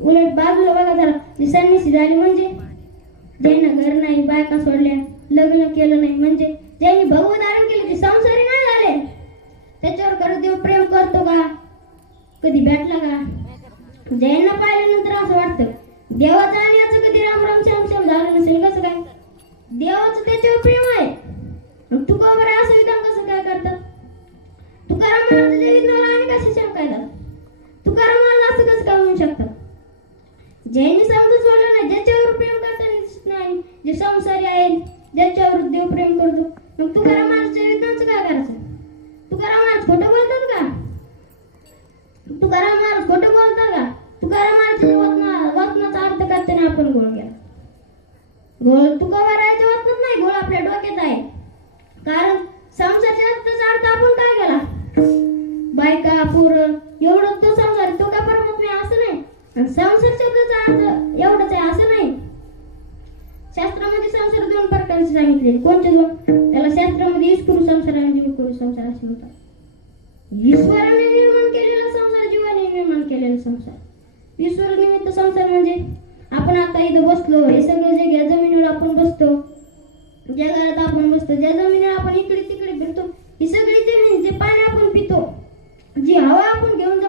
उलट बाजूला बघा जरा जी संन्यासी झाली म्हणजे ज्यांना घर नाही, बायका सोडल्या, लग्न केलं नाही, म्हणजे ज्यांनी भगवत धारण केले ते संसारी नाही झाले, त्याच्यावर खरं देव प्रेम करतो का? कधी भेटला का? ज्यांना पाहिल्यानंतर असं वाटतं देवाचं आणि याचं कधी राम राम श्याम श्याम झालं नसेल. कसं काय? देवाचं त्याच्यावर प्रेम आहे. तुका बरं असं विधान कसं काय करतात? तुकाराम महाराजांच्या विधानाला आणि कशी शंकायला? तुकाराम महाराज असं कसं काय म्हणू शकतात? ज्यांनी समजा सोडलं नाही, ज्याच्यावर प्रेम करताना दिसत नाही, जे संसारी आहेत, ज्याच्यावर देव प्रेम करतो, मग तुकाराम महाराजच्या विधानाचं काय करायचं? तुकाराम महाराज खोटं बोलतात का? तुकाराम महाराज खोटं बोलतात का? तुकाराम महाराजच्या वचनाचा अर्थ करताना आपण गोळ केला. गोळ तुकारामाच्या वचनात नाही, गोळ आपल्या डोक्यात आहे. कारण संसाराचा अर्थ आपण काय केला? बायका, पोरं, एवढं तो संसार, तो का परमात्मा असं नाही. आणि संसार शब्दाचा अर्थ एवढंच आहे असं नाही. शास्त्रामध्ये संसार दोन प्रकारचे सांगितले. कोणते दोन? त्याला शास्त्रामध्ये ईश्वरू संसार आणि जीवकरू संसार असे म्हणतात. ईश्वराने निर्माण केलेला संसार, जीवाने निर्माण केलेला संसार. ईश्वर निमित्त संसार म्हणजे आपण आता इथं बसलो, हे सगळं जग या जमिनीवर आपण बसतो, ज्या घरात आपण बसतो, ज्या जमिनीवर आपण इकडे तिकडे फिरतो, ही सगळी जमीन, जे पाणी आपण पितो, जी हवा आपण घेऊन